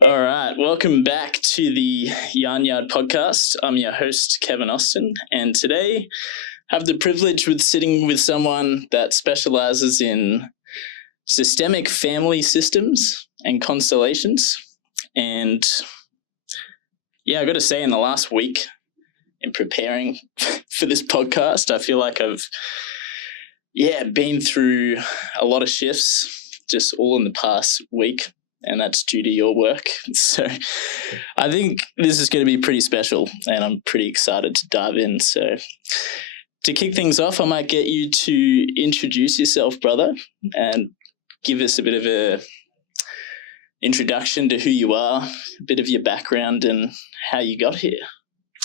All right, welcome back to the Yarn Yard podcast. I'm your host, Kevin Austin, and today I have the privilege with sitting with someone that specializes in systemic family systems and constellations. And yeah, I got to say, in the last week in preparing for this podcast, I feel like I've been through a lot of shifts just all in the past week. And that's due to your work. So I think this is going to be pretty special, and I'm pretty excited to dive in. So to kick things off, I might get you to introduce yourself, brother, and give us a bit of a introduction to who you are, a bit of your background and how you got here.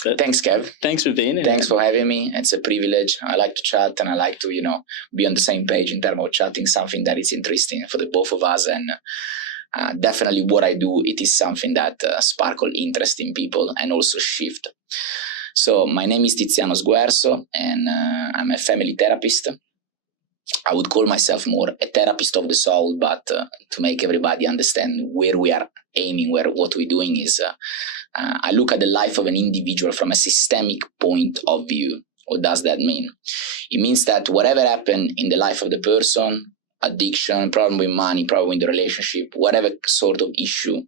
But thanks, Kev. Thanks for being here. Thanks for having me. It's a privilege. I like to chat, and I like to, be on the same page in terms of chatting something that is interesting for the both of us. And definitely what I do, it is something that sparkle interest in people and also shift. So my name is TIZIANO SGUERSO, and I'm a family therapist. I would call myself more a therapist of the soul, but to make everybody understand where we are aiming, what we're doing is I look at the life of an individual from a systemic point of view. What does that mean? It means that whatever happened in the life of the person, addiction, problem with money, problem with the relationship, whatever sort of issue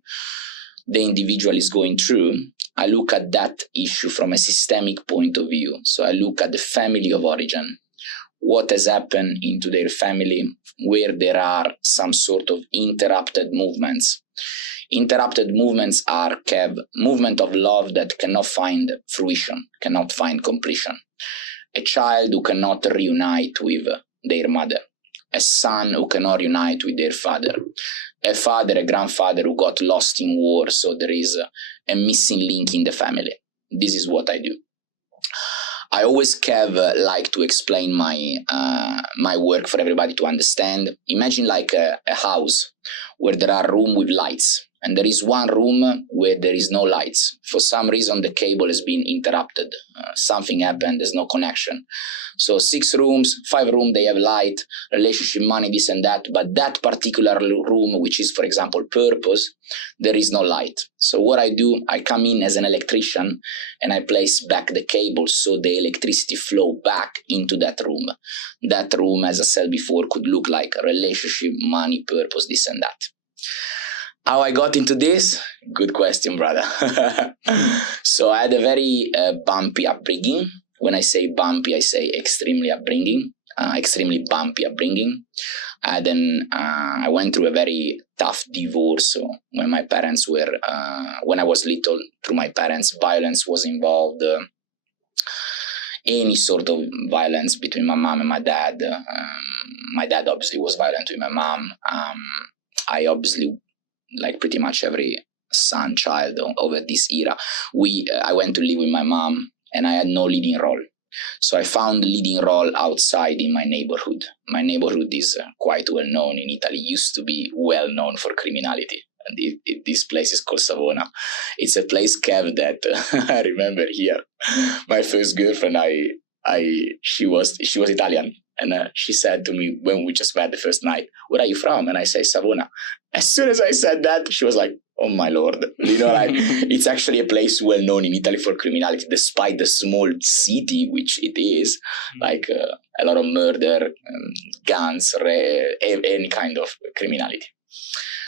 the individual is going through, I look at that issue from a systemic point of view. So I look at the family of origin, what has happened into their family, where there are some sort of interrupted movements. Interrupted movements are, Kev, movement of love that cannot find fruition, cannot find completion. A child who cannot reunite with their mother. A son who cannot unite with their father, a father, a grandfather who got lost in war, so there is a missing link in the family. This is what I do. I always, Kev, like to explain my work for everybody to understand. Imagine like a house where there are rooms with lights, and there is one room where there is no lights. For some reason, the cable has been interrupted. Something happened, there's no connection. So 6 rooms, 5 rooms, they have light, relationship, money, this and that. But that particular room, which is, for example, purpose, there is no light. So what I do, I come in as an electrician and I place back the cable so the electricity flow back into that room. That room, as I said before, could look like a relationship, money, purpose, this and that. How I got into this? Good question, brother. So I had a very bumpy upbringing. When I say bumpy, I say extremely bumpy upbringing. Then I went through a very tough divorce. So when my parents were, when I was little, through my parents, violence was involved. Any sort of violence between my mom and my dad. My dad obviously was violent with my mom. I obviously, like pretty much every child over this era, I went to live with my mom and I had no leading role. So I found leading role outside in my neighborhood. My neighborhood is quite well known in Italy, used to be well known for criminality. And this place is called Savona. It's a place, Kev, that I remember here. My first girlfriend, she was Italian. And she said to me when we just met the first night, "Where are you from?" And I say, "Savona." As soon as I said that, she was like, "Oh my Lord." Like it's actually a place well known in Italy for criminality, despite the small city, which it is, like a lot of murder, guns, any kind of criminality.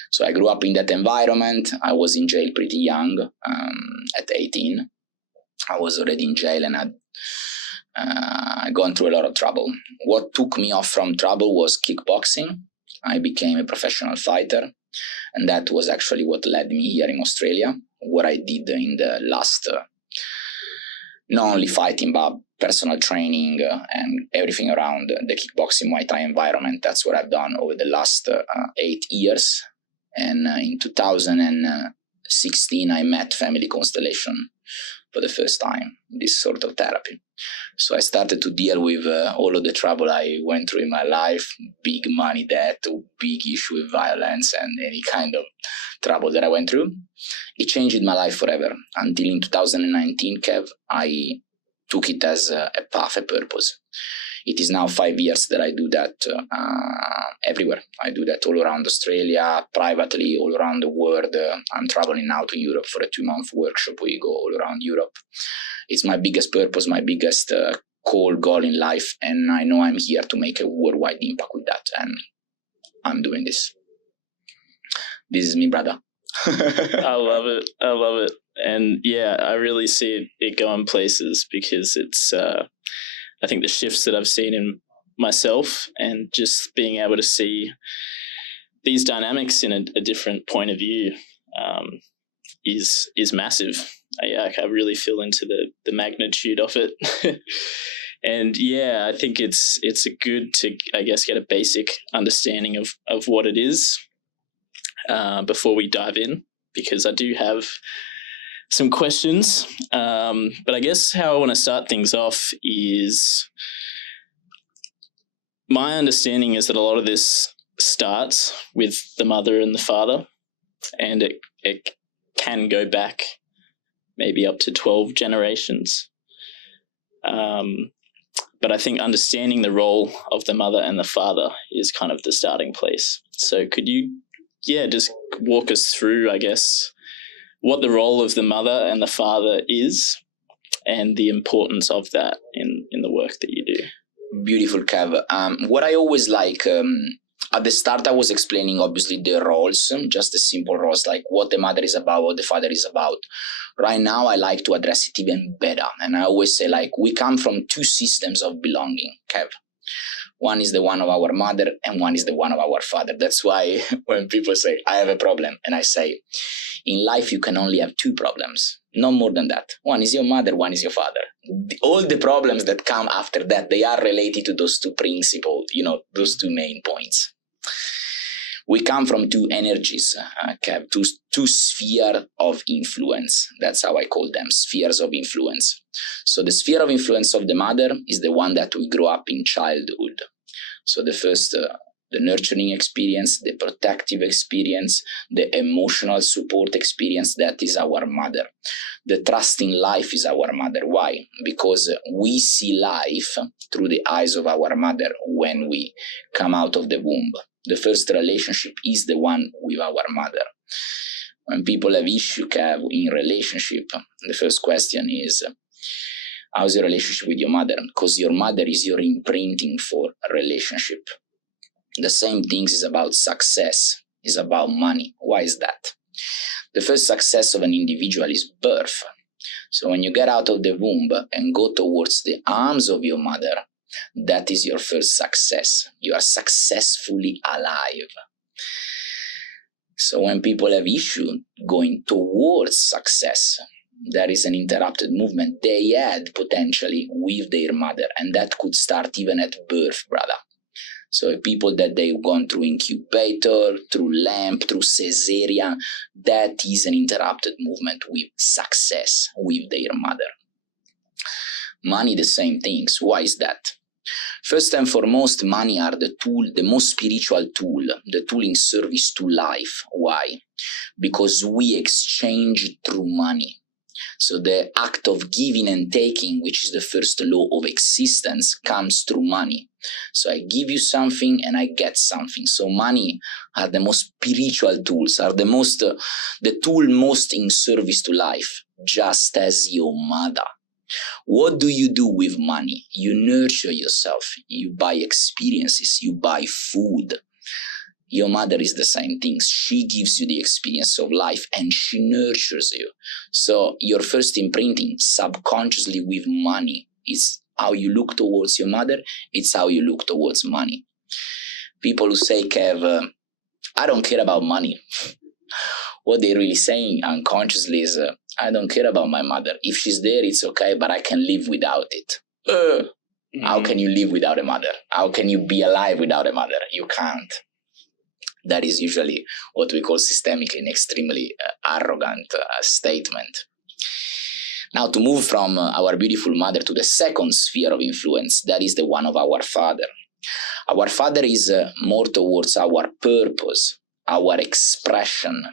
So I grew up in that environment. I was in jail pretty young, at 18. I was already in jail and I'd gone through a lot of trouble. What took me off from trouble was kickboxing. I became a professional fighter, and that was actually what led me here in Australia. What I did in the last, not only fighting, but personal training and everything around the kickboxing Muay Thai environment. That's what I've done over the last 8 years. And in 2016, I met Family Constellation for the first time, this sort of therapy. So I started to deal with all of the trouble I went through in my life, big money debt, big issue with violence and any kind of trouble that I went through. It changed my life forever until in 2019, Kev, I took it as a path, a purpose. It is now 5 years that I do that everywhere. I do that all around Australia, privately, all around the world. I'm traveling now to Europe for a 2-month workshop. We go all around Europe. It's my biggest purpose, my biggest goal in life. And I know I'm here to make a worldwide impact with that. And I'm doing this. This is me, brother. I love it. I love it. And yeah, I really see it going places because it's, I think the shifts that I've seen in myself and just being able to see these dynamics in a different point of view is massive. I really feel into the magnitude of it. And yeah, I think it's good to, I guess, get a basic understanding of what it is before we dive in, because I do have some questions. But I guess how I want to start things off is my understanding is that a lot of this starts with the mother and the father, and it can go back maybe up to 12 generations. But I think understanding the role of the mother and the father is kind of the starting place. So could you, just walk us through, I guess, what the role of the mother and the father is and the importance of that in the work that you do? Beautiful, Kev. What I always like, at the start I was explaining obviously the roles, just the simple roles, like what the mother is about, what the father is about. Right now I like to address it even better. And I always say, like, we come from 2 systems of belonging, Kev. One is the one of our mother and one is the one of our father. That's why when people say, I have a problem, and I say, in life you can only have 2 problems, no more than that. One is your mother, one is your father. All the problems that come after that, they are related to those 2 principles, those 2 main points. We come from 2 energies, two spheres of influence. That's how I call them, spheres of influence. So the sphere of influence of the mother is the one that we grow up in childhood. So the first, the nurturing experience, the protective experience, the emotional support experience, that is our mother. The trust in life is our mother. Why? Because we see life through the eyes of our mother when we come out of the womb. The first relationship is the one with our mother. When people have issue in relationship, the first question is, how's your relationship with your mother? Because your mother is your imprinting for a relationship. The same thing is about success, is about money. Why is that? The first success of an individual is birth. So when you get out of the womb and go towards the arms of your mother, that is your first success. You are successfully alive. So when people have issue going towards success, there is an interrupted movement they had potentially with their mother, and that could start even at birth, brother. So people that they've gone through incubator, through lamp, through cesarean, that is an interrupted movement with success with their mother. Money, the same things. Why is that? First and foremost, money are the tool, the most spiritual tool, the tool in service to life. Why? Because we exchange through money. So the act of giving and taking, which is the first law of existence, comes through money. So I give you something and I get something. So money are the most spiritual tools, are the tool most in service to life, just as your mother. What do you do with money? You nurture yourself. You buy experiences. You buy food. Your mother is the same thing. She gives you the experience of life and she nurtures you. So your first imprinting subconsciously with money is how you look towards your mother. It's how you look towards money. People who say, Kev, I don't care about money. What they're really saying unconsciously is, I don't care about my mother. If she's there, it's okay, but I can live without it. How can you live without a mother? How can you be alive without a mother? You can't. That is usually what we call systemically an extremely arrogant statement. Now, to move from our beautiful mother to the second sphere of influence, that is the one of our father. Our father is more towards our purpose, our expression,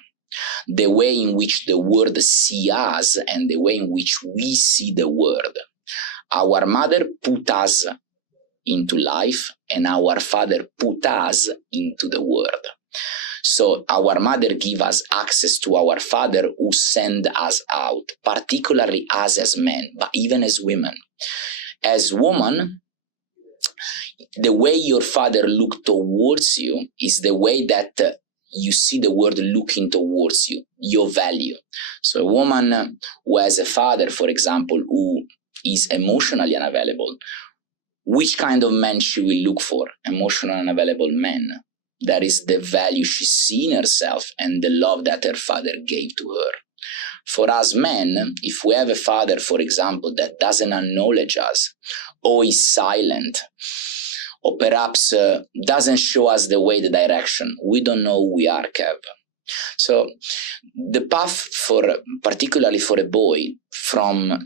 the way in which the world sees us and the way in which we see the world. Our mother put us into life, and our father put us into the world. So our mother give us access to our father who send us out, particularly us as men, but even as women. As woman, the way your father look towards you is the way that you see the world looking towards you, your value. So a woman who has a father, for example, who is emotionally unavailable, which kind of man she will look for? Emotional unavailable men. That is the value she sees in herself and the love that her father gave to her. For us men, if we have a father, for example, that doesn't acknowledge us, or is silent, or perhaps doesn't show us the way, the direction, we don't know who we are, Kev. So the path for, particularly for a boy, from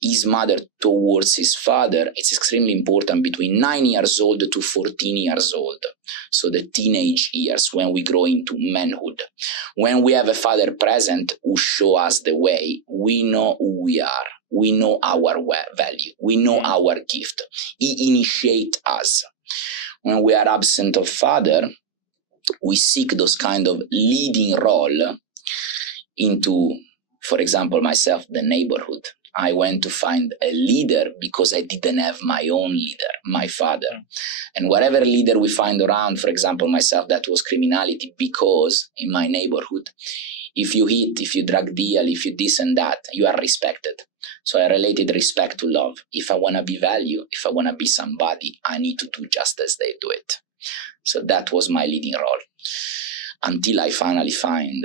his mother towards his father, it's extremely important between 9 years old to 14 years old. So the teenage years, when we grow into manhood. When we have a father present who show us the way, we know who we are. We know our value. We know our gift. He initiates us. When we are absent of father, we seek those kind of leading role into, for example, myself, the neighborhood. I went to find a leader because I didn't have my own leader, my father. And whatever leader we find around, for example, myself, that was criminality, because in my neighborhood, if you hit, if you drug deal, if you this and that, you are respected. So I related respect to love. If I want to be valued, if I want to be somebody, I need to do just as they do it. So that was my leading role until I finally find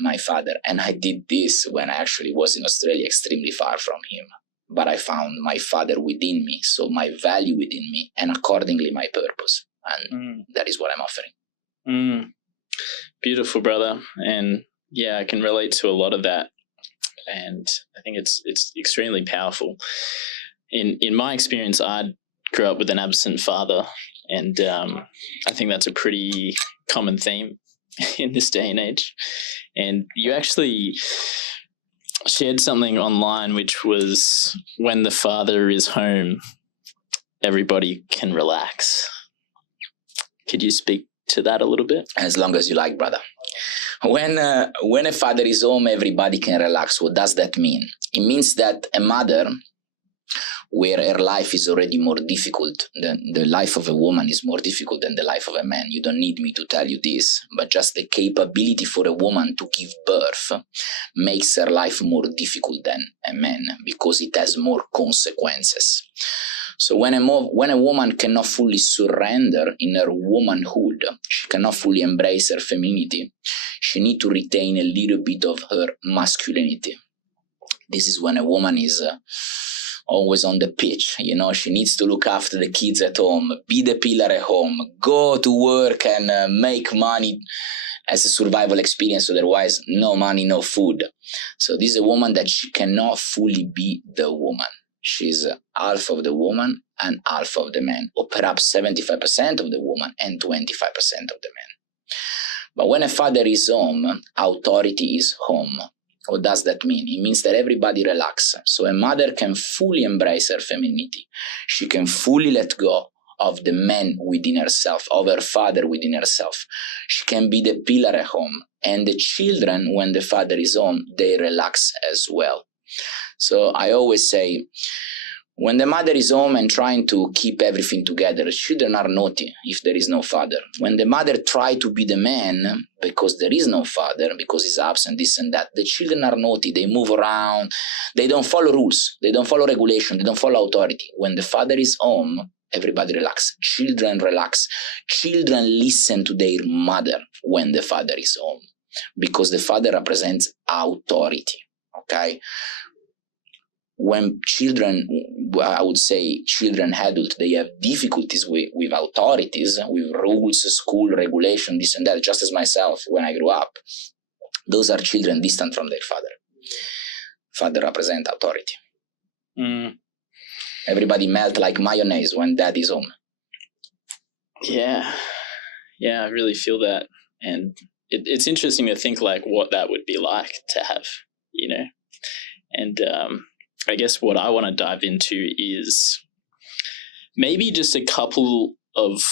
my father. And I did this when I actually was in Australia, extremely far from him. But I found my father within me, so my value within me, and accordingly my purpose. And that is what I'm offering. Beautiful, brother. And yeah, I can relate to a lot of that. And I think it's extremely powerful. In my experience, I grew up with an absent father. And I think that's a pretty common theme in this day and age. And you actually shared something online, which was when the father is home, everybody can relax. Could you speak to that a little bit? As long as you like, brother. When a father is home, everybody can relax. What does that mean? It means that a mother, where her life is already more difficult than the life of a woman is more difficult than the life of a man. You don't need me to tell you this, but just the capability for a woman to give birth makes her life more difficult than a man because it has more consequences. So when a woman cannot fully surrender in her womanhood, she cannot fully embrace her femininity, she needs to retain a little bit of her masculinity. This is when a woman is always on the pitch, she needs to look after the kids at home, be the pillar at home, go to work and make money as a survival experience, otherwise no money, no food. So this is a woman that she cannot fully be the woman. She's half of the woman and half of the man, or perhaps 75% of the woman and 25% of the man. But when a father is home, authority is home. What does that mean? It means that everybody relax. So a mother can fully embrace her femininity. She can fully let go of the man within herself, of her father within herself. She can be the pillar at home. And the children, when the father is home, they relax as well. So I always say, when the mother is home and trying to keep everything together, children are naughty if there is no father. When the mother tries to be the man, because there is no father, because he's absent, this and that, the children are naughty. They move around. They don't follow rules. They don't follow regulation. They don't follow authority. When the father is home, everybody relax. Children relax. Children listen to their mother when the father is home, because the father represents authority. Okay? When children, I would say children, adults, they have difficulties with authorities, with rules, school, regulation, this and that, just as myself when I grew up. Those are children distant from their father. Father represents authority. Everybody melt like mayonnaise when dad is home. Yeah, I really feel that. And it's interesting to think like what that would be like to have, And I guess what I want to dive into is maybe just a couple of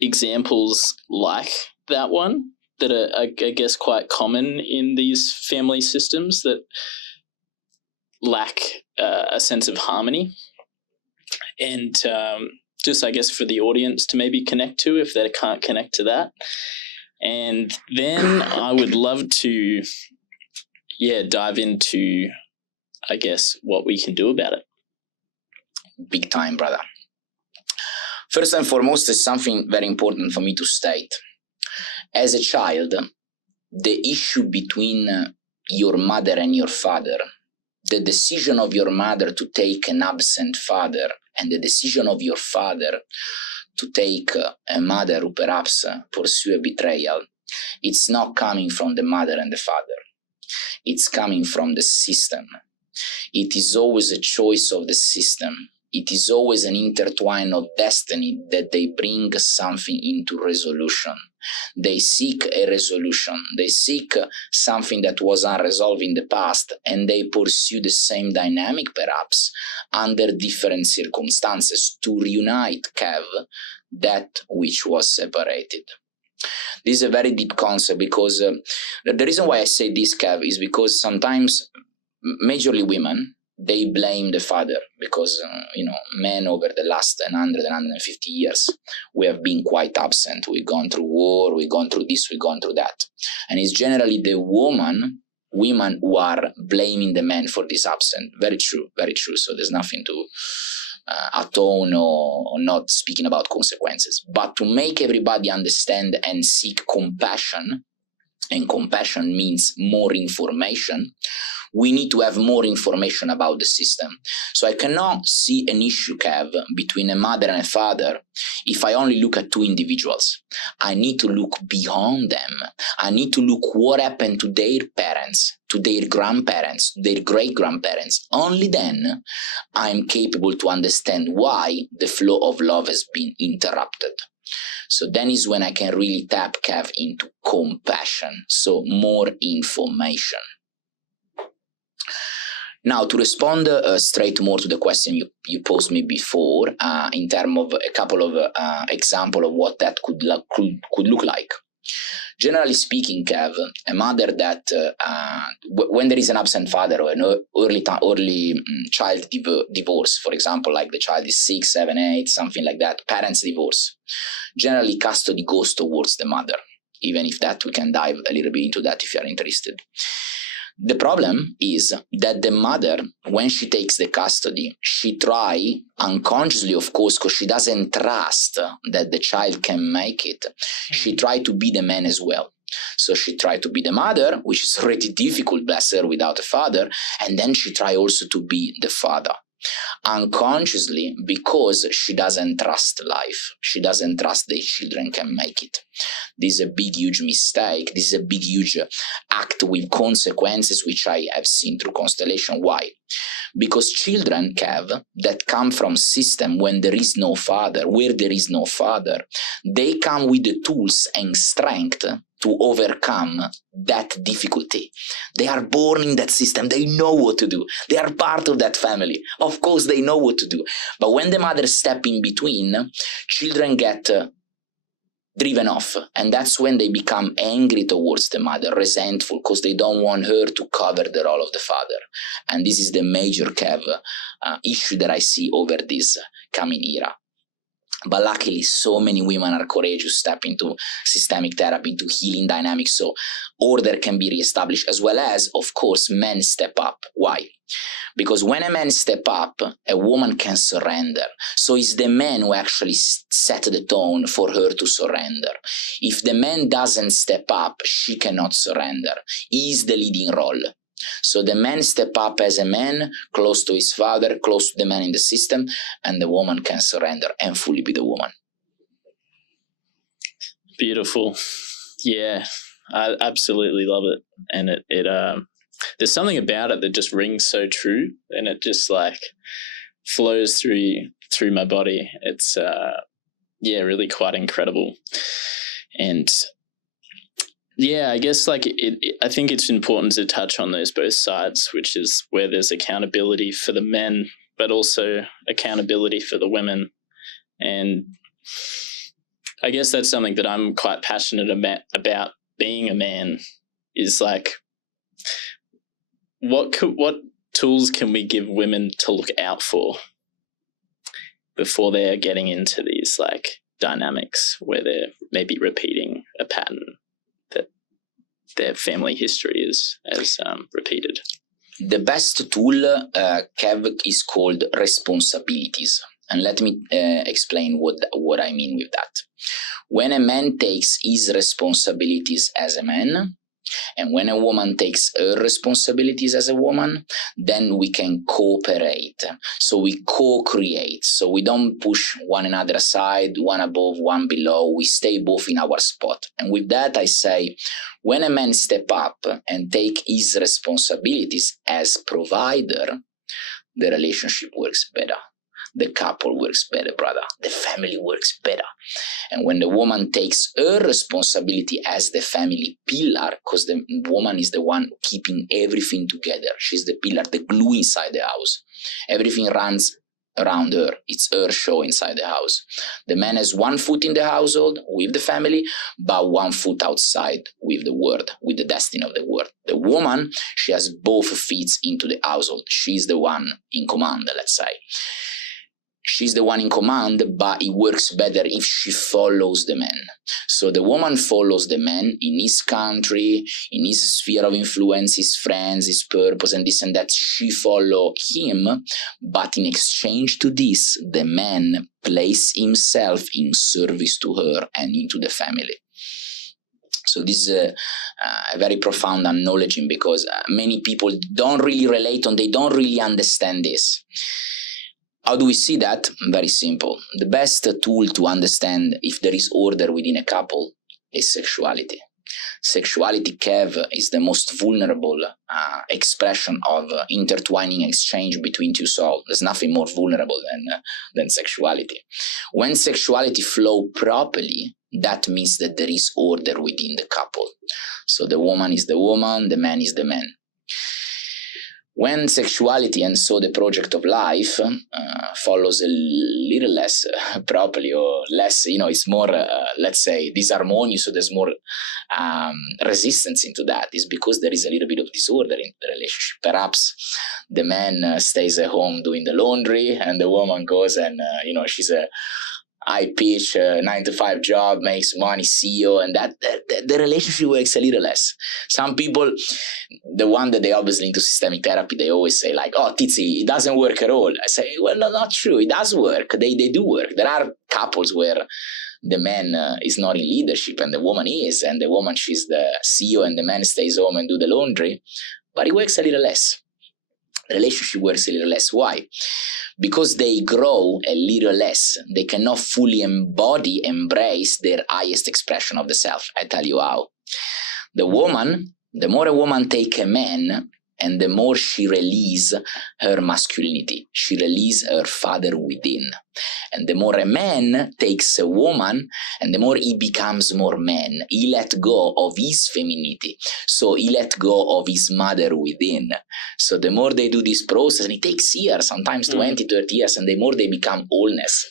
examples like that one that are, I guess, quite common in these family systems that lack a sense of harmony. And just, I guess, for the audience to maybe connect to if they can't connect to that. And then I would love to, dive into, I guess, what we can do about it. Big time, brother. First and foremost, is something very important for me to state. As a child, the issue between your mother and your father, the decision of your mother to take an absent father and the decision of your father to take a mother who perhaps pursue a betrayal, it's not coming from the mother and the father. It's coming from the system. It is always a choice of the system. It is always an intertwine of destiny that they bring something into resolution. They seek a resolution. They seek something that was unresolved in the past, and they pursue the same dynamic, perhaps, under different circumstances to reunite, Kev, that which was separated. This is a very deep concept because the reason why I say this, Kev, is because sometimes majorly women, they blame the father because, men over the last 150 years, we have been quite absent. We've gone through war, we've gone through this, we've gone through that. And it's generally the women who are blaming the men for this absence. Very true, very true. So there's nothing to atone or not speaking about consequences. But to make everybody understand and seek compassion, and compassion means more information, we need to have more information about the system. So I cannot see an issue, Kev, between a mother and a father if I only look at two individuals. I need to look beyond them. I need to look what happened to their parents, to their grandparents, to their great-grandparents. Only then I'm capable to understand why the flow of love has been interrupted. So then is when I can really tap, Kev, into compassion. So more information. Now, to respond straight more to the question you posed me before, in terms of a couple of examples of what that could look like. Generally speaking, Kev, a mother that when there is an absent father or an early child divorce, for example, like the child is 6, 7, 8, something like that, parents divorce, generally custody goes towards the mother, even if that we can dive a little bit into that if you are interested. The problem is that the mother, when she takes the custody, she try unconsciously, of course, because she doesn't trust that the child can make it. She try to be the man as well. So she tried to be the mother, which is already difficult, bless her, without a father. And then she try also to be the father. Unconsciously, because she doesn't trust life. She doesn't trust the children can make it. This is a big, huge mistake. This is a big, huge act with consequences, which I have seen through Constellation. Why? Because children, Kev, that come from system when there is no father, where there is no father, they come with the tools and strength to overcome that difficulty. They are born in that system. They know what to do. They are part of that family. Of course, they know what to do. But when the mother step in between, children get driven off. And that's when they become angry towards the mother, resentful, because they don't want her to cover the role of the father. And this is the major, Kev, issue that I see over this coming era. But luckily, so many women are courageous, step into systemic therapy, into healing dynamics, so order can be reestablished, as well as, of course, men step up. Why? Because when a man step up, a woman can surrender. So it's the man who actually set the tone for her to surrender. If the man doesn't step up, she cannot surrender. He is the leading role. So the man step up as a man, close to his father, close to the man in the system, and the woman can surrender and fully be the woman. Beautiful. Yeah, I absolutely love it. And it there's something about it that just rings so true, and it just like flows through my body. It's really quite incredible. And Yeah, I guess like I think it's important to touch on those both sides, which is where there's accountability for the men, but also accountability for the women. And I guess that's something that I'm quite passionate about being a man, is like what tools can we give women to look out for before they're getting into these like dynamics where they're maybe repeating a pattern that their family history is as repeated. The best tool, Kev, is called responsibilities. And let me explain what I mean with that. When a man takes his responsibilities as a man, and when a woman takes her responsibilities as a woman, then we can cooperate. So we co-create. So we don't push one another aside, one above, one below. We stay both in our spot. And with that, I say, when a man step up and take his responsibilities as provider, the relationship works better. The couple works better, brother. The family works better. And when the woman takes her responsibility as the family pillar, because the woman is the one keeping everything together. She's the pillar, the glue inside the house. Everything runs around her. It's her show inside the house. The man has one foot in the household with the family, but one foot outside with the world, with the destiny of the world. The woman, she has both feet into the household. She's the one in command, let's say. She's the one in command, but it works better if she follows the man. So the woman follows the man in his country, in his sphere of influence, his friends, his purpose, and this and that. She follow him, but in exchange to this, the man places himself in service to her and into the family. So this is a very profound acknowledging, because many people don't really relate on, they don't really understand this. How do we see that? Very simple. The best tool to understand if there is order within a couple is sexuality. Sexuality, Kev, is the most vulnerable expression of intertwining exchange between two souls. There's nothing more vulnerable than sexuality. When sexuality flows properly, that means that there is order within the couple. So the woman is the woman, the man is the man. When sexuality, and so the project of life, follows a little less properly, or less, it's more, let's say, disharmonious, so there's more resistance into that, is because there is a little bit of disorder in the relationship. Perhaps the man stays at home doing the laundry, and the woman goes and, she's a high-pitch 9-to-5 job, makes money, CEO, and that the relationship works a little less. Some people, the one that they obviously into systemic therapy, they always say like, oh, Tizi, it doesn't work at all. I say, well, no, not true. It does work. They do work. There are couples where the man is not in leadership and the woman is, and the woman, she's the CEO, and the man stays home and do the laundry, but it works a little less. The relationship works a little less. Why? Because they grow a little less. They cannot fully embrace their highest expression of the self. I tell you how. The more a woman take a man, and the more she release her masculinity, she release her father within. And the more a man takes a woman, and the more he becomes more man, he let go of his femininity. So he let go of his mother within. So the more they do this process, and it takes years, sometimes 20, 30 years, and the more they become wholeness.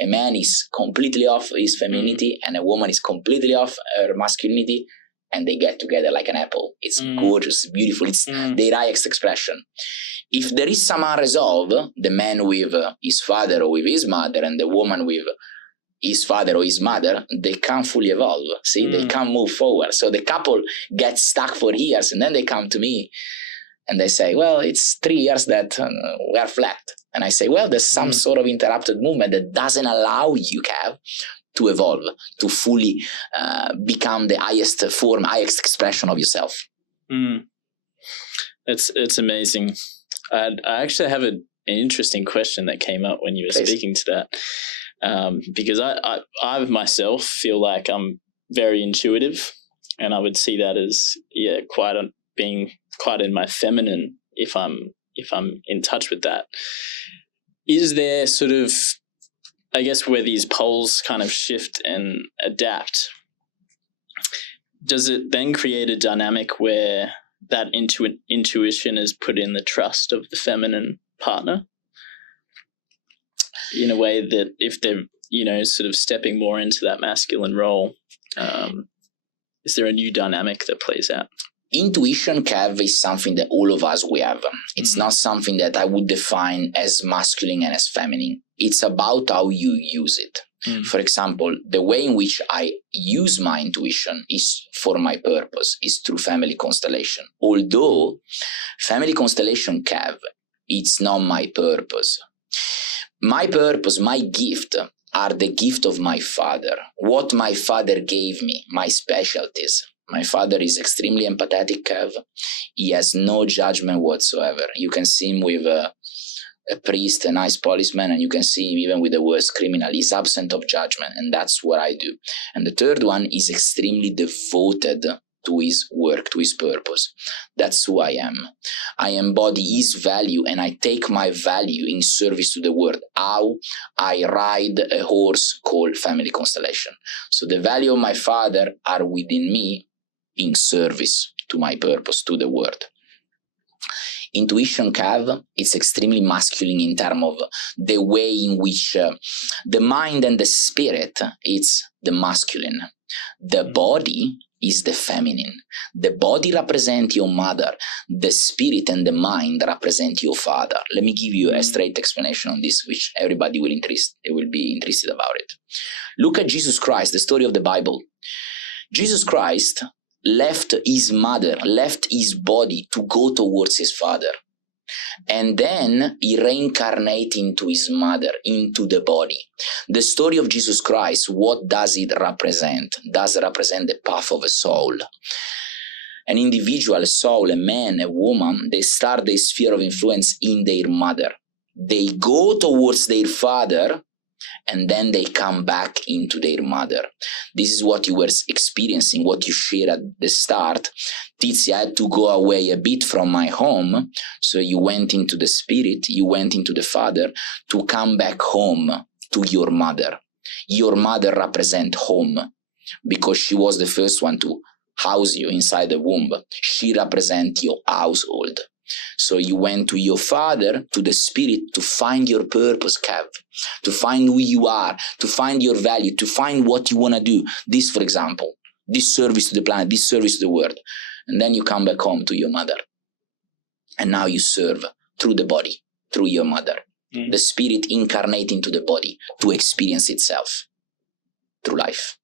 A man is completely off his femininity, and a woman is completely off her masculinity, and they get together like an apple. It's gorgeous, beautiful. It's their highest expression. If there is some unresolved, the man with his father or with his mother, and the woman with his father or his mother, they can't fully evolve. See, they can't move forward. So the couple gets stuck for years, and then they come to me and they say, well, it's 3 years that we are flat. And I say, well, there's some sort of interrupted movement that doesn't allow you, Kev, to evolve, to fully become the highest form, highest expression of yourself. It's amazing. I actually have an interesting question that came up when you were speaking to that, because I myself feel like I'm very intuitive, and I would see that as being quite in my feminine if I'm in touch with that. Is there sort of, I guess, where these poles kind of shift and adapt, does it then create a dynamic where that intuition is put in the trust of the feminine partner in a way that if they're, sort of stepping more into that masculine role, is there a new dynamic that plays out? Intuition, Kev, is something that all of us we have. It's not something that I would define as masculine and as feminine. It's about how you use it. For example, the way in which I use my intuition is for my purpose, is through family constellation. Although family constellation, Kev, it's not my purpose. My purpose, my gift, are the gift of my father. What my father gave me, my specialties. My father is extremely empathetic, Kev. He has no judgment whatsoever. You can see him with a priest, a nice policeman, and you can see him even with the worst criminal. He's absent of judgment, and that's what I do. And the third one is extremely devoted to his work, to his purpose. That's who I am. I embody his value, and I take my value in service to the world. How I ride a horse called family constellation. So the value of my father are within me in service to my purpose, to the world. Intuition, Kev, it's extremely masculine in terms of the way in which the mind and the spirit, it's the masculine. The body is the feminine. The body represents your mother. The spirit and the mind represent your father. Let me give you a straight explanation on this, which everybody will be interested about it. Look at Jesus Christ, the story of the Bible. Jesus Christ left his mother, left his body to go towards his father. And then he reincarnated into his mother, into the body. The story of Jesus Christ, what does it represent? It does represent the path of a soul. An individual, a soul, a man, a woman, they start their sphere of influence in their mother. They go towards their father, and then they come back into their mother. This is what you were experiencing, what you shared at the start. Tizia, I had to go away a bit from my home, so you went into the spirit, you went into the father, to come back home to your mother. Your mother represents home, because she was the first one to house you inside the womb. She represents your household. So you went to your father, to the spirit, to find your purpose, Kev, to find who you are, to find your value, to find what you want to do. This, for example, this service to the planet, this service to the world. And then you come back home to your mother. And now you serve through the body, through your mother. The spirit incarnate into the body to experience itself through life.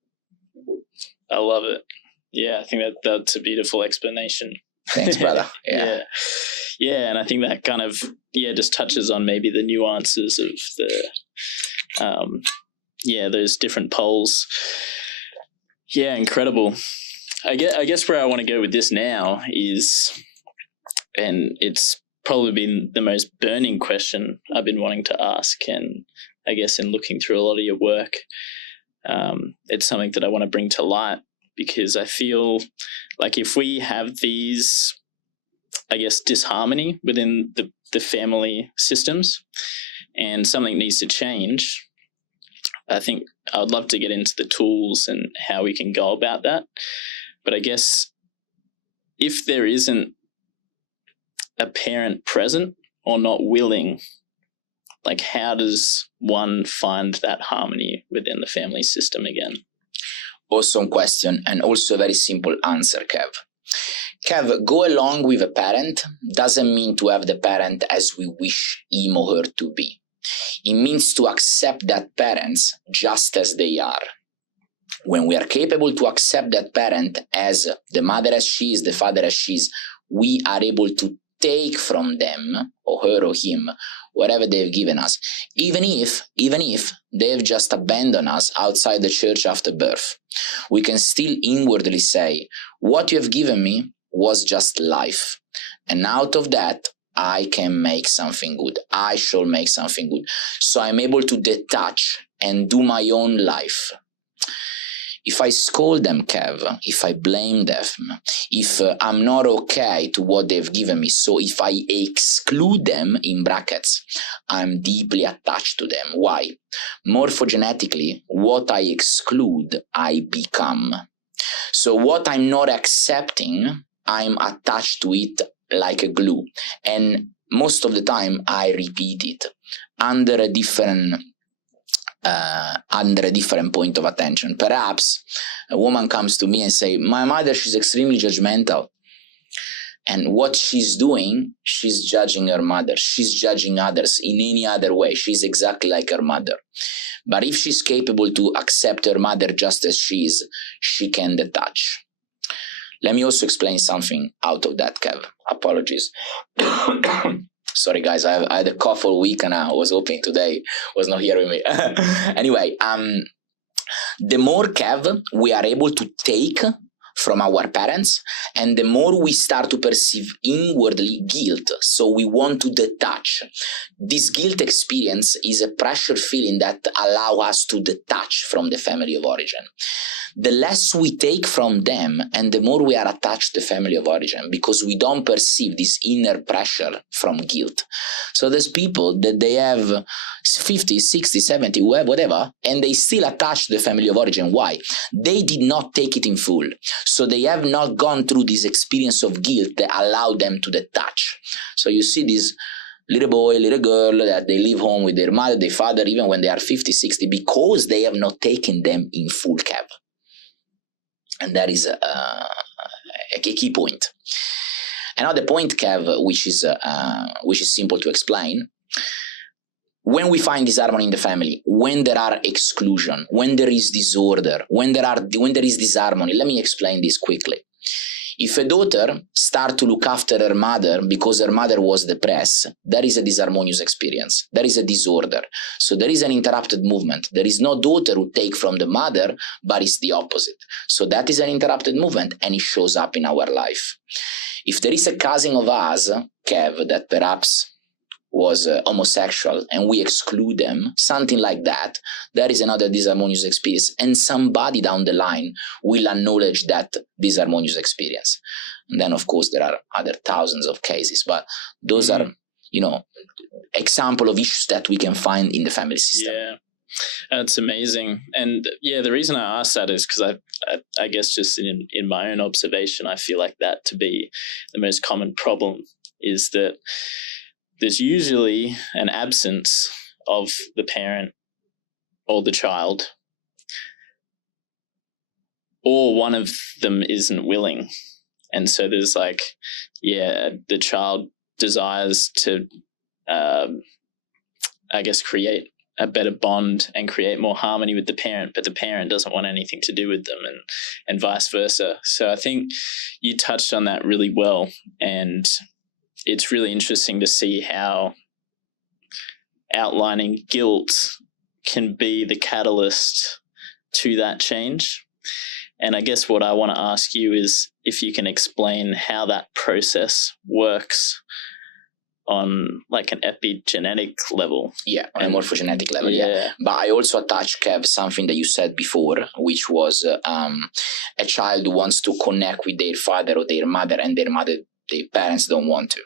I love it. Yeah, I think that's a beautiful explanation. Thanks, brother. Yeah, and I think that kind of just touches on maybe the nuances of the those different poles. Yeah, incredible. I guess where I want to go with this now is, and it's probably been the most burning question I've been wanting to ask, and I guess in looking through a lot of your work, it's something that I want to bring to light, because I feel like if we have these, I guess, disharmony within the family systems and something needs to change, I think I would love to get into the tools and how we can go about that. But I guess if there isn't a parent present or not willing, like how does one find that harmony within the family system again? Awesome question, and also a very simple answer, Kev. Kev, go along with a parent doesn't mean to have the parent as we wish him or her to be. It means to accept that parents just as they are. When we are capable to accept that parent as the mother as she is, the father as she is, we are able to take from them, or her or him, whatever they've given us, even if they've just abandoned us outside the church after birth. We can still inwardly say, what you have given me was just life, and out of that I can make something good. I shall make something good. So I'm able to detach and do my own life. If I scold them, Kev, if I blame them, if I'm not okay to what they've given me, so if I exclude them, in brackets, I'm deeply attached to them. Why? Morphogenetically, what I exclude, I become. So what I'm not accepting, I'm attached to it like a glue. And most of the time I repeat it under a different point of attention. Perhaps a woman comes to me and say, my mother, she's extremely judgmental. And what she's doing, she's judging her mother. She's judging others in any other way. She's exactly like her mother. But if she's capable to accept her mother just as she is, she can detach. Let me also explain something out of that, Kev. Apologies. Sorry, guys. I had a cough all week and I was hoping today was not hearing me. Anyway, the more, Kev, we are able to take from our parents, and the more we start to perceive inwardly guilt. So we want to detach. This guilt experience is a pressure feeling that allows us to detach from the family of origin. The less we take from them, and the more we are attached to the family of origin, because we don't perceive this inner pressure from guilt. So there's people that they have 50, 60, 70, whatever, and they still attach to the family of origin. Why? They did not take it in full. So they have not gone through this experience of guilt that allowed them to detach. So you see this little boy, little girl that they live home with their mother, their father, even when they are 50, 60, because they have not taken them in full, Kev. And that is a key point. Another point, Kev, which is simple to explain. When we find disharmony in the family, when there are exclusion, when there is disorder, when there is disharmony, let me explain this quickly. If a daughter starts to look after her mother because her mother was depressed, that is a disharmonious experience. There is a disorder. So there is an interrupted movement. There is no daughter who takes from the mother, but it's the opposite. So that is an interrupted movement, and it shows up in our life. If there is a cousin of us, Kev, that perhaps was homosexual and we exclude them, something like that, that is another disharmonious experience, and somebody down the line will acknowledge that disharmonious experience. And then of course there are other thousands of cases, but those are, example of issues that we can find in the family system. Yeah, that's amazing. And yeah, the reason I asked that is because I guess just in my own observation, I feel like that to be the most common problem is that there's usually an absence of the parent or the child, or one of them isn't willing. And so there's the child desires to, create a better bond and create more harmony with the parent, but the parent doesn't want anything to do with them, and vice versa. So I think you touched on that really well, and it's really interesting to see how outlining guilt can be the catalyst to that change. And I guess what I want to ask you is if you can explain how that process works on like an epigenetic level. Yeah, on a morphogenetic level, yeah. But I also attach, Kev, something that you said before, which was a child who wants to connect with their father or their mother, and their parents don't want to.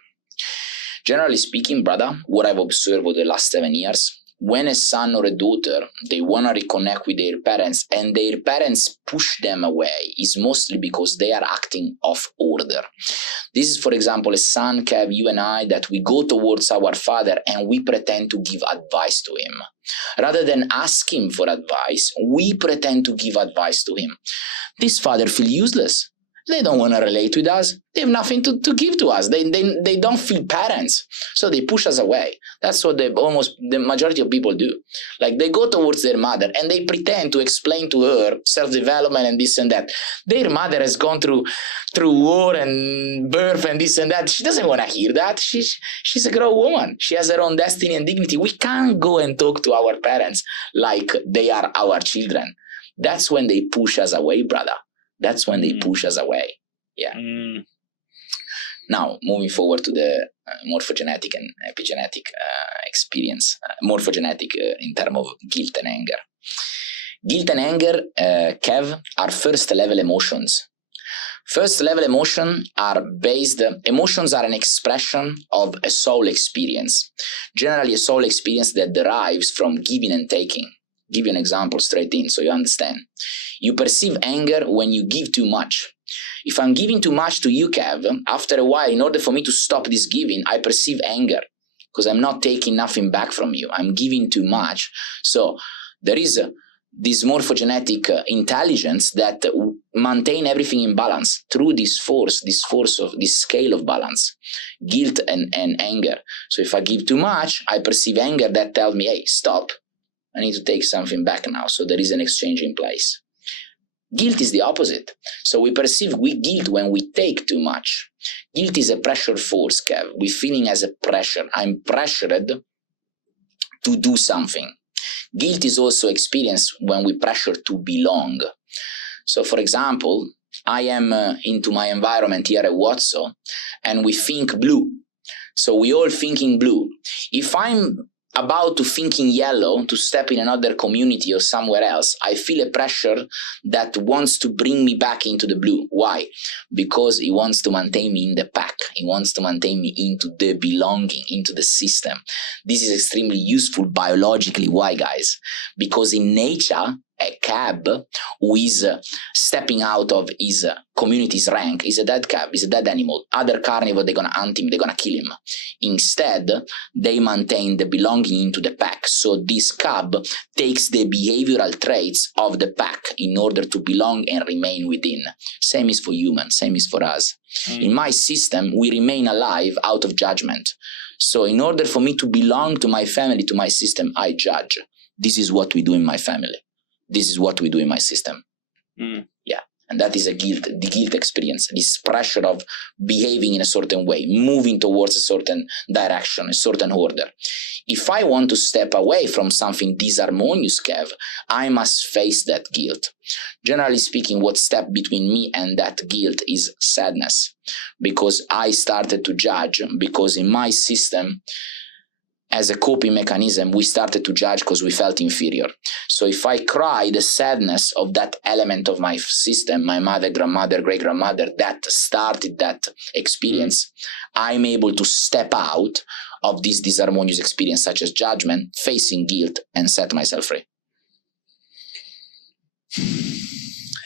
Generally speaking, brother, what I've observed over the last 7 years, when a son or a daughter, they want to reconnect with their parents and their parents push them away, is mostly because they are acting off order. This is, for example, a son, Kev, you and I, that we go towards our father and we pretend to give advice to him. Rather than ask him for advice, we pretend to give advice to him. This father feels useless. They don't want to relate with us. They have nothing to give to us. They don't feel parents. So they push us away. That's what the majority of people do. Like they go towards their mother and they pretend to explain to her self-development and this and that. Their mother has gone through war and birth and this and that. She doesn't want to hear that. She's a grown woman. She has her own destiny and dignity. We can't go and talk to our parents like they are our children. That's when they push us away, brother. That's when they push us away. Yeah. Now, moving forward to the morphogenetic and epigenetic experience. Morphogenetic in terms of guilt and anger. Guilt and anger, Kev, are first-level emotions. First-level emotions are an expression of a soul experience. Generally, a soul experience that derives from giving and taking. Give you an example straight in so you understand. You perceive anger when you give too much. If I'm giving too much to you, Kev, after a while, in order for me to stop this giving, I perceive anger because I'm not taking nothing back from you. I'm giving too much. So there is this morphogenetic intelligence that maintain everything in balance through this force of this scale of balance, guilt and anger. So if I give too much, I perceive anger that tells me, hey, stop. I need to take something back now. So there is an exchange in place. Guilt is the opposite. So we perceive guilt when we take too much. Guilt is a pressure force, Kev. We're feeling as a pressure. I'm pressured to do something. Guilt is also experienced when we pressure to belong. So for example, I am into my environment here at Watso, and we think blue. So we all thinking blue. If I'm about to think in yellow, to step in another community or somewhere else, I feel a pressure that wants to bring me back into the blue. Why? Because it wants to maintain me in the pack. It wants to maintain me into the belonging, into the system. This is extremely useful biologically. Why, guys? Because in nature, a cab who is stepping out of his community's rank is a dead cab, is a dead animal. Other carnivore, they're going to hunt him, they're going to kill him. Instead, they maintain the belonging into the pack. So this cab takes the behavioral traits of the pack in order to belong and remain within. Same is for humans, same is for us. In my system, we remain alive out of judgment. So in order for me to belong to my family, to my system, I judge. This is what we do in my family. This is what we do in my system. Yeah. And that is the guilt experience, this pressure of behaving in a certain way, moving towards a certain direction, a certain order. If I want to step away from something disharmonious, Kev, I must face that guilt. Generally speaking, what steps between me and that guilt is sadness, because I started to judge, because in my system, as a coping mechanism, we started to judge because we felt inferior. So if I cry the sadness of that element of my system, my mother, grandmother, great-grandmother, that started that experience, I'm able to step out of this disharmonious experience, such as judgment, facing guilt, and set myself free.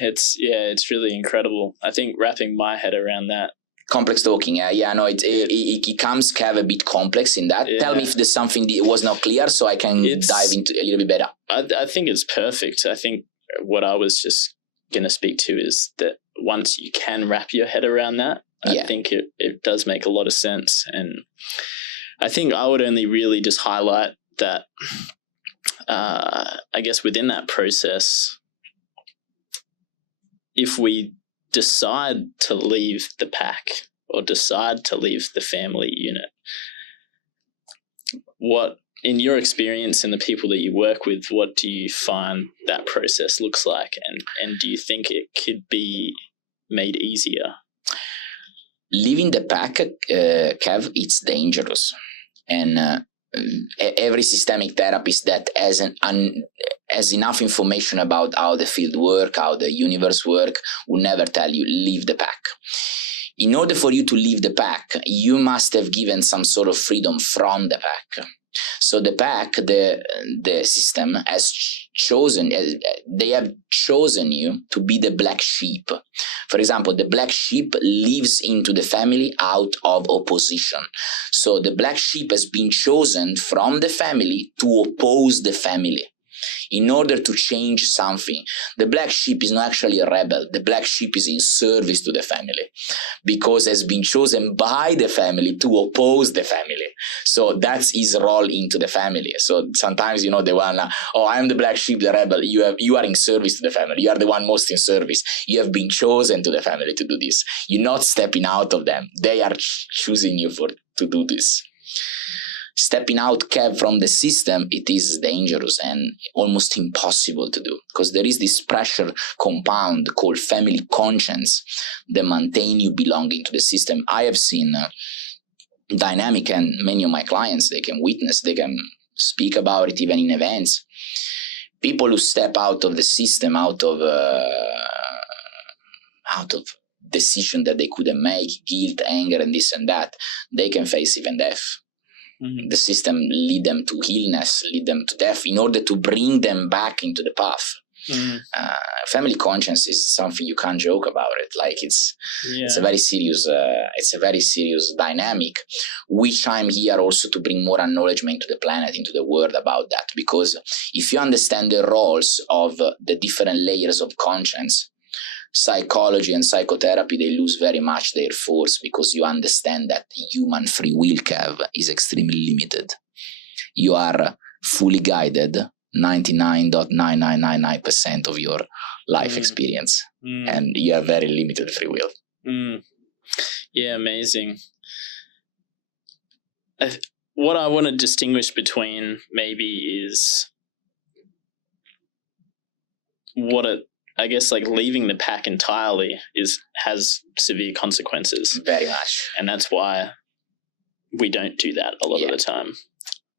It's really incredible. I think wrapping my head around that. Complex talking, yeah, no, it comes kind of a bit complex in that. Yeah. Tell me if there's something that was not clear so I can dive into a little bit better. I think it's perfect. I think what I was just going to speak to is that once you can wrap your head around that, I think it does make a lot of sense. And I think I would only really just highlight that, I guess within that process, if we decide to leave the pack or decide to leave the family unit, what, in your experience and the people that you work with, what do you find that process looks like? And do you think it could be made easier? Leaving the pack, Kev, it's dangerous. And every systemic therapist that has enough information about how the field work, how the universe work, will never tell you, leave the pack. In order for you to leave the pack, you must have given some sort of freedom from the pack. So the pack, the system has chosen, they have chosen you to be the black sheep. For example, the black sheep lives into the family out of opposition. So the black sheep has been chosen from the family to oppose the family in order to change something. The black sheep is not actually a rebel. The black sheep is in service to the family because has been chosen by the family to oppose the family. So that's his role into the family. So sometimes, they wanna, I am the black sheep, the rebel. You are in service to the family. You are the one most in service. You have been chosen to the family to do this. You're not stepping out of them. They are choosing you to do this. Stepping out, Kev, from the system, it is dangerous and almost impossible to do because there is this pressure compound called family conscience that maintain you belonging to the system. I have seen dynamic, and many of my clients, they can witness, they can speak about it even in events. People who step out of the system, out of decision that they couldn't make, guilt, anger, and this and that, they can face even death. The system lead them to illness, lead them to death, in order to bring them back into the path. Family conscience is something you can't joke about it. Like it's a very serious dynamic, which I'm here also to bring more acknowledgement to the planet, into the world about that. Because if you understand the roles of the different layers of conscience, psychology and psychotherapy, they lose very much their force, because you understand that human free will, Kev, is extremely limited. You are fully guided 99.9999% of your life experience, and you have very limited free will. Yeah, amazing. What I want to distinguish between maybe is I guess like leaving the pack entirely has severe consequences. Very much. And that's why we don't do that a lot of the time.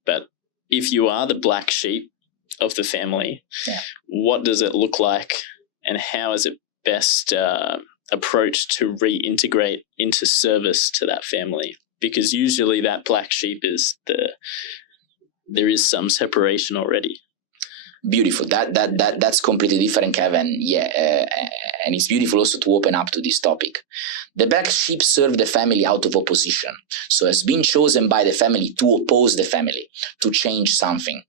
But if you are the black sheep of the family, what does it look like, and how is it best approached to reintegrate into service to that family? Because usually that black sheep is there is some separation already. Beautiful. That's completely different, Kevin. And it's beautiful also to open up to this topic. The black sheep serve the family out of opposition, so has been chosen by the family to oppose the family, to change something.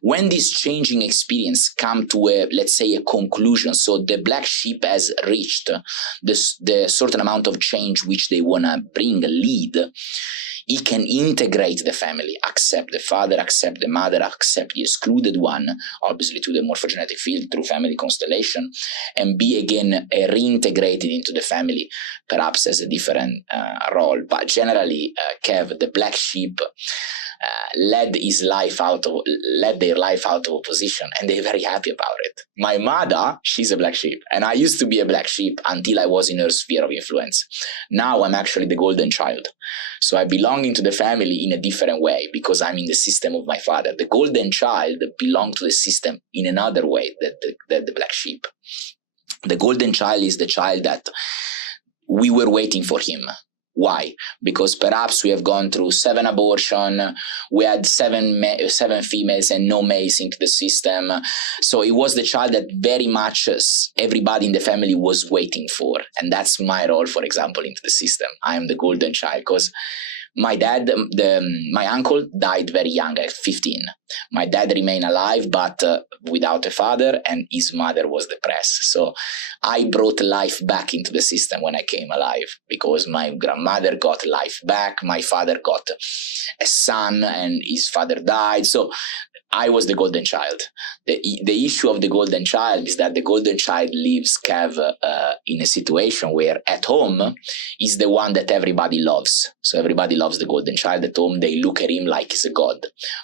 When this changing experience come to let's say a conclusion, so the black sheep has reached the certain amount of change which they wanna lead, he can integrate the family, accept the father, accept the mother, accept the excluded one, obviously to the morphogenetic field through family constellation, and be again reintegrated into the family, perhaps as a different role. But generally, Kev, the black sheep, led their life out of opposition, and they're very happy about it. My mother, she's a black sheep, and I used to be a black sheep until I was in her sphere of influence. Now I'm actually the golden child, so I belong into the family in a different way, because I'm in the system of my father. The golden child belongs to the system in another way than the black sheep. The golden child is the child that we were waiting for him. Why? Because perhaps we have gone through 7 abortions, we had 7 females and no males into the system. So it was the child that very much everybody in the family was waiting for. And that's my role, for example, into the system. I am the golden child, because my dad, my uncle died very young, at 15. My dad remained alive, but without a father, and his mother was depressed. So I brought life back into the system when I came alive, because my grandmother got life back, my father got a son, and his father died. So I was the golden child. The issue of the golden child is that the golden child lives, Kev, in a situation where at home is the one that everybody loves. So everybody loves the golden child at home. They look at him like he's a god.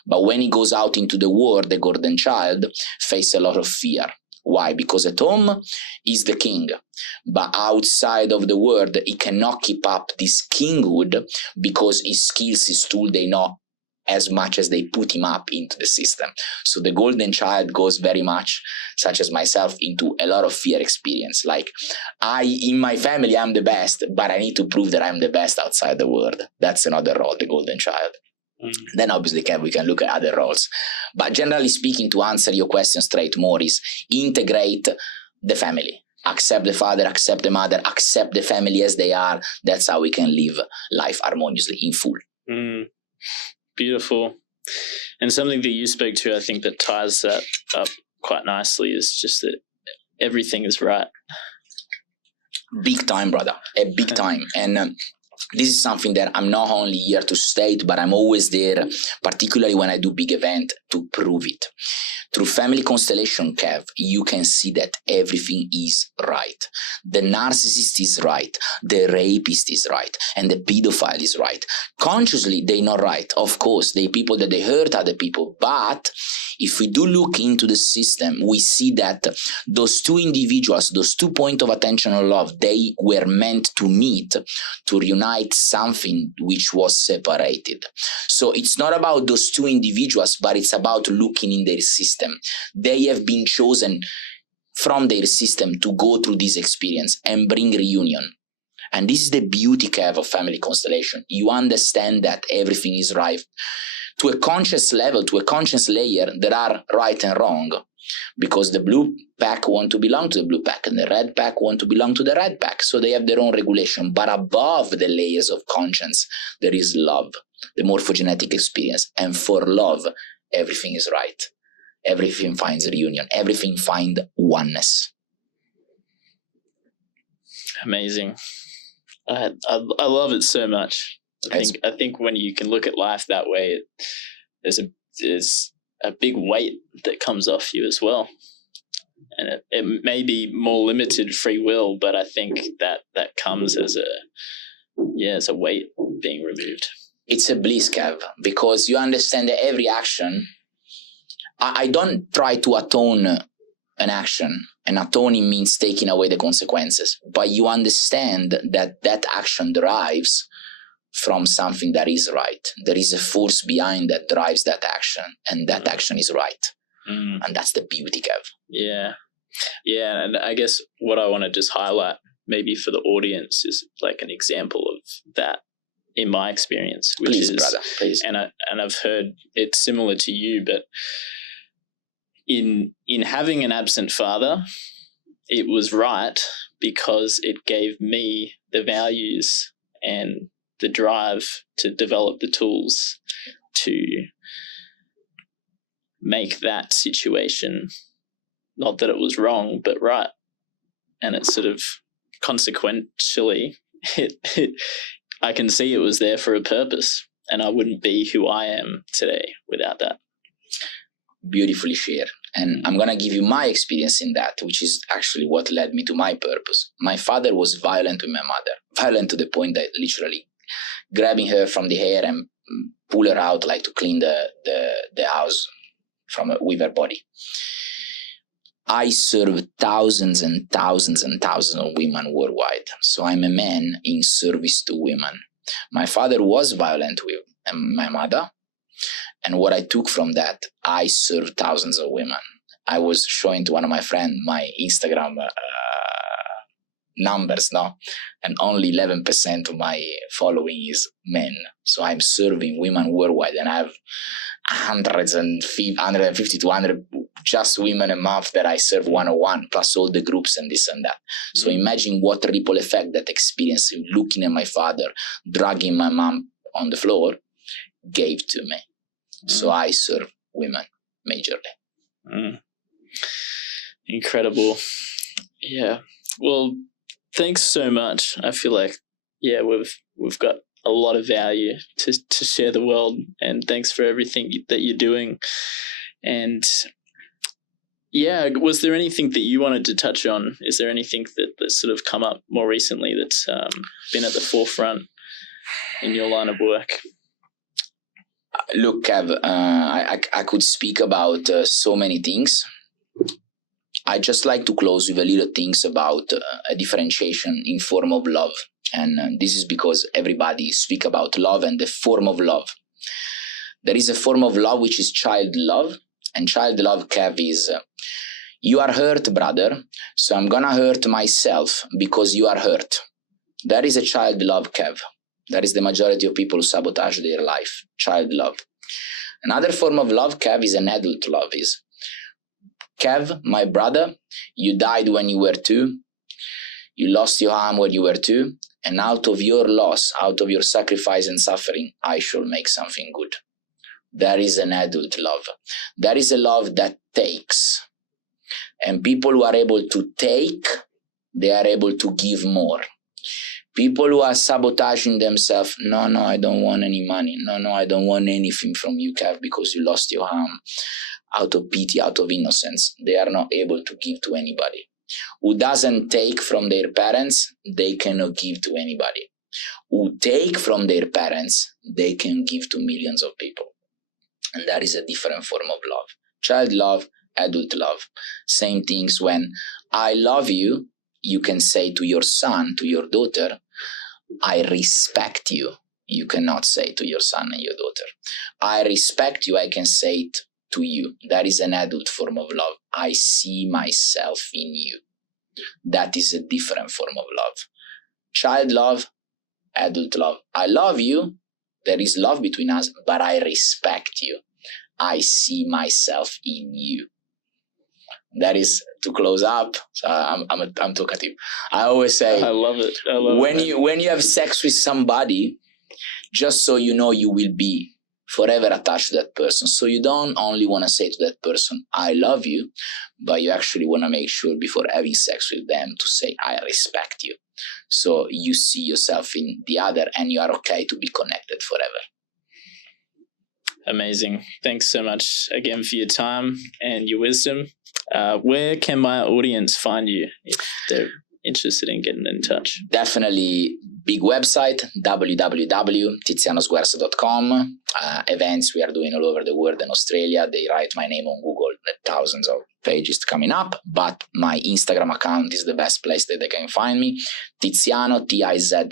But when he goes out into the world, the golden child faces a lot of fear. Why? Because at home he's the king, but outside of the world he cannot keep up this kinghood, because his skills, his tool, they know as much as they put him up into the system. So the golden child goes very much, such as myself, into a lot of fear experience. Like, in my family, I'm the best, but I need to prove that I'm the best outside the world. That's another role, the golden child. Then obviously, we can look at other roles. But generally speaking, to answer your question straight more, is integrate the family. Accept the father, accept the mother, accept the family as they are. That's how we can live life harmoniously, in full. Beautiful. And something that you spoke to, I think, that ties that up quite nicely, is just that everything is right. Big time, brother. A big time. And this is something that I'm not only here to state, but I'm always there, particularly when I do big event, to prove it. Through family constellation, Kev, you can see that everything is right. The narcissist is right, the rapist is right, and the pedophile is right. Consciously, they're not right. Of course, they're people that they hurt other people. But if we do look into the system, we see that those two individuals, those 2 points of attention and love, they were meant to meet, to reunite something which was separated. So it's not about those two individuals, but it's about looking in their system. They have been chosen from their system to go through this experience and bring reunion. And this is the beauty, Kev, of family constellation. You understand that everything is right. To a conscious level, to a conscious layer, there are right and wrong. Because the blue pack want to belong to the blue pack and the red pack want to belong to the red pack. So they have their own regulation. But above the layers of conscience, there is love, the morphogenetic experience. And for love, everything is right. Everything finds reunion. Everything finds oneness. Amazing. I love it so much. I think when you can look at life that way, there's a big weight that comes off you as well. And it may be more limited free will, but I think that comes as a weight being removed. It's a bliss, Kev, because you understand that every action, I don't try to atone an action, and atoning means taking away the consequences, but you understand that that action derives from something that is right. There is a force behind that drives that action, and that action is right. And that's the beauty, Kev. Yeah. And I guess what I want to just highlight maybe for the audience is like an example of that in my experience, which please, is, brother, please. And I've heard it's similar to you, but in having an absent father, it was right because it gave me the values and the drive to develop the tools to make that situation, not that it was wrong, but right. And it's sort of consequentially, I can see it was there for a purpose, and I wouldn't be who I am today without that. Beautifully shared. And I'm going to give you my experience in that, which is actually what led me to my purpose. My father was violent with my mother, violent to the point that literally grabbing her from the hair and pull her out like to clean the house with her body. I serve thousands and thousands and thousands of women worldwide. So I'm a man in service to women. My father was violent with my mother. And what I took from that, I served thousands of women. I was showing to one of my friends my Instagram numbers now, and only 11% of my following is men. So I'm serving women worldwide, and I have 150 to 100 just women a month that I serve one-on-one, plus all the groups and this and that. So imagine what ripple effect that experience of looking at my father, dragging my mom on the floor, gave to me. So I serve women majorly. Incredible. Yeah. Well, thanks so much. I feel like, we've got a lot of value to share the world, and thanks for everything that you're doing. And was there anything that you wanted to touch on? Is there anything that's sort of come up more recently that's been at the forefront in your line of work? Look, Kev, I could speak about so many things. I just like to close with a little things about a differentiation in form of love. And this is because everybody speak about love and the form of love. There is a form of love which is child love. And child love, Kev, is you are hurt, brother, so I'm gonna hurt myself because you are hurt. That is a child love, Kev. That is the majority of people who sabotage their life. Child love. Another form of love, Kev, is an adult love. Is Kev, my brother, you died when you were 2. You lost your arm when you were 2. And out of your loss, out of your sacrifice and suffering, I shall make something good. That is an adult love. That is a love that takes. And people who are able to take, they are able to give more. People who are sabotaging themselves, no, I don't want any money. No, I don't want anything from you, Kev, because you lost your arm. Out of pity, out of innocence, they are not able to give to anybody. Who doesn't take from their parents, they cannot give to anybody. Who take from their parents, they can give to millions of people. And that is a different form of love. Child love, adult love. Same things when I love you, you can say to your son, to your daughter, I respect you. You cannot say to your son and your daughter, I respect you, I can say it to you. That is an adult form of love. I see myself in you. That is a different form of love. child love, adult love. I love you. There is love between us, but I respect you. I see myself in you. That is to close up. So I'm talkative. I always say, I love it. When you have sex with somebody, just so you know, you will be forever attached to that person. So you don't only want to say to that person, I love you, but you actually want to make sure before having sex with them to say, I respect you. So you see yourself in the other and you are okay to be connected forever. Amazing. Thanks so much again for your time and your wisdom. Where can my audience find you if they're interested in getting in touch? Definitely big website, www.tizianosguerso.com. Events we are doing all over the world. In Australia, they write my name on Google, thousands of pages coming up, but my Instagram account is the best place that they can find me. Tiziano, TIZIANO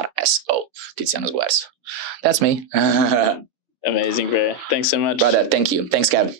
_SGUERERSO. Tiziano Sguerso. That's me. Amazing, Ray. Thanks so much. Brother, thank you. Thanks, Kev.